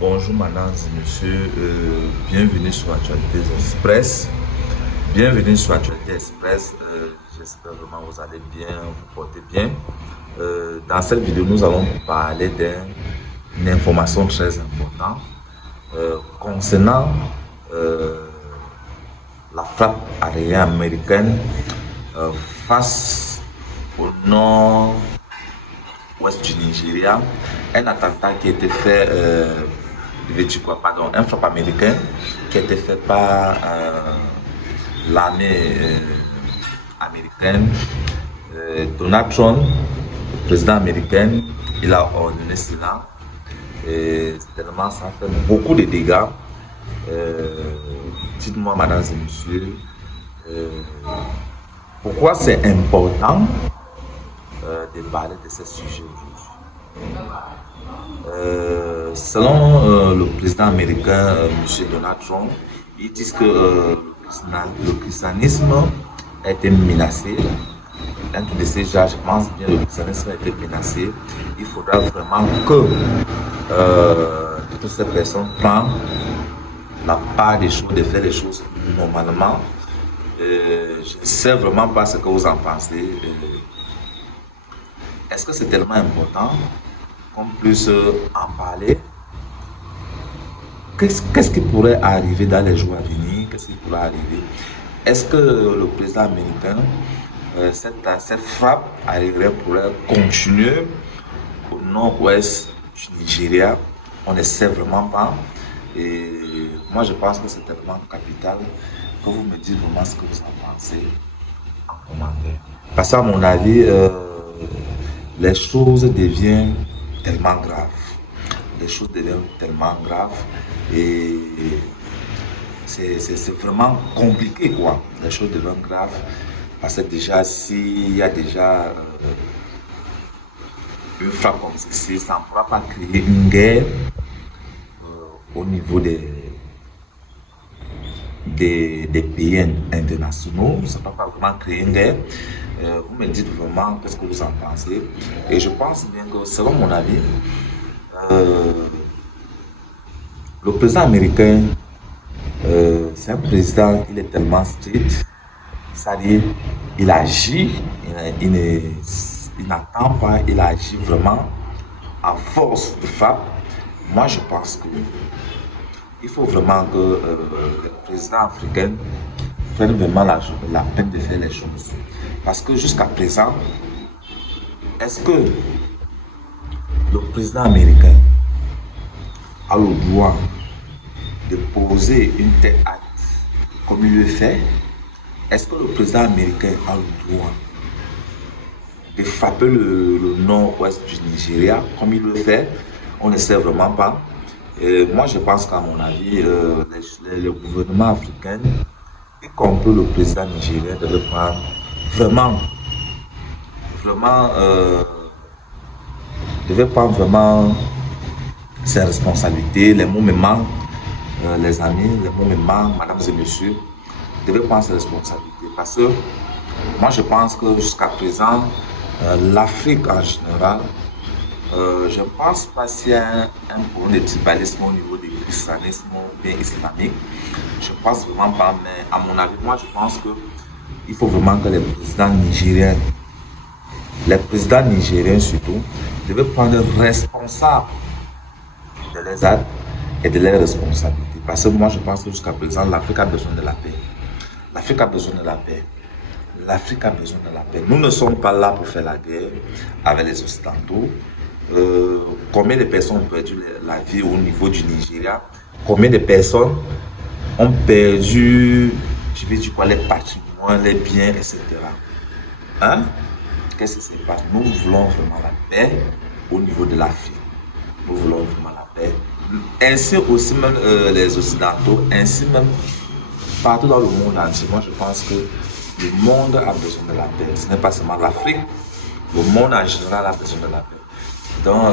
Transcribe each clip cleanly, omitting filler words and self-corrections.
Bonjour madame et monsieur, bienvenue sur Actualité Express. Bienvenue sur Actualité Express. J'espère vraiment que vous allez bien, vous portez bien. Dans cette vidéo, nous allons parler d'une information très importante concernant la frappe aérienne américaine euh, face au nord-ouest du Nigeria. Un attentat qui a été fait, un frappe américain qui a été fait par l'armée américaine. Donald Trump, le président américain, il a ordonné cela. Et tellement ça fait beaucoup de dégâts. Dites-moi, mesdames et messieurs, pourquoi c'est important de parler de ce sujet aujourd'hui. Selon le président américain, M. Donald Trump, ils disent que le christianisme a été menacé. Un de ces gens, je pense bien, le christianisme a été menacé. Il faudra vraiment que toutes ces personnes prennent la part des choses, de faire les choses normalement. Je ne sais vraiment pas ce que vous en pensez. Est-ce que c'est tellement important qu'on puisse en parler? Qu'est-ce qui pourrait arriver dans les jours à venir? Qu'est-ce qui pourrait arriver? Est-ce que le président américain, cette frappe pourrait continuer au nord-ouest du Nigeria? On ne sait vraiment pas. Et moi, je pense que c'est tellement capital que vous me dites vraiment ce que vous en pensez en commentaire. Parce qu'à mon avis, les choses deviennent tellement graves. Les choses deviennent tellement graves et c'est vraiment compliqué quoi. Les choses deviennent graves parce que déjà s'il y a déjà une frappe comme ceci, ça ne pourra pas créer une guerre au niveau des pays internationaux. Ça ne va pas vraiment créer une guerre. Vous me dites vraiment qu'est-ce que vous en pensez. Et je pense bien que, selon mon avis, le président américain, c'est un président, il est tellement strict, c'est-à-dire, il agit, il n'attend pas, il agit vraiment en force de frappe. Moi, je pense que il faut vraiment que les présidents africains prennent vraiment la peine de faire les choses. Parce que jusqu'à présent, est-ce que le président américain a le droit de poser une telle acte comme il le fait? Est-ce que le président américain a le droit de frapper le nord-ouest du Nigeria comme il le fait? On ne sait vraiment pas. Moi, je pense qu'à mon avis, le gouvernement africain, y compris le président nigérien, devait prendre vraiment, vraiment, devait prendre vraiment ses responsabilités. Les mots me manquent, les amis, les mots me manquent, mesdames et messieurs, devait prendre ses responsabilités. Parce que moi, je pense que jusqu'à présent, l'Afrique en général, je ne pense pas s'il y a un problème de tribalisme au niveau du christianisme bien islamique. Je ne pense vraiment pas, mais à mon avis, moi je pense qu'il faut vraiment que les présidents nigériens surtout, devaient prendre responsable de leurs actes et de leurs responsabilités. Parce que moi je pense que jusqu'à présent, l'Afrique a besoin de la paix. L'Afrique a besoin de la paix. L'Afrique a besoin de la paix. Nous ne sommes pas là pour faire la guerre avec les Occidentaux. Combien de personnes ont perdu la vie au niveau du Nigeria? Combien de personnes ont perdu, je vais dire quoi, les patrimoines, les biens, etc. Hein? Qu'est-ce qui se passe? Nous voulons vraiment la paix au niveau de l'Afrique. Nous voulons vraiment la paix. Ainsi aussi même les Occidentaux, ainsi même partout dans le monde entier. Moi je pense que le monde a besoin de la paix. Ce n'est pas seulement l'Afrique. Le monde en général a besoin de la paix. Donc,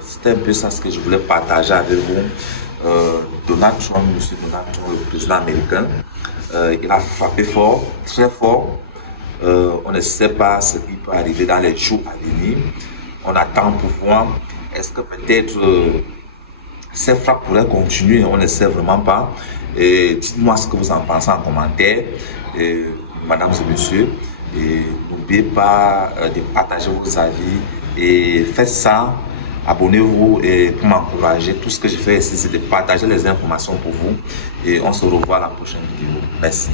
c'était un peu ça ce que je voulais partager avec vous. Donald Trump, monsieur Donald Trump, le président américain, il a frappé fort, très fort. On ne sait pas ce qui peut arriver dans les jours à venir. On attend pour voir. Est-ce que peut-être Ces frappes pourraient continuer, on ne sait vraiment pas. Dites-moi ce que vous en pensez en commentaire, mesdames et messieurs. Et n'oubliez pas de partager vos avis et faites ça. Abonnez-vous et pour m'encourager. Tout ce que je fais ici, c'est de partager les informations pour vous. Et on se revoit à la prochaine vidéo. Merci.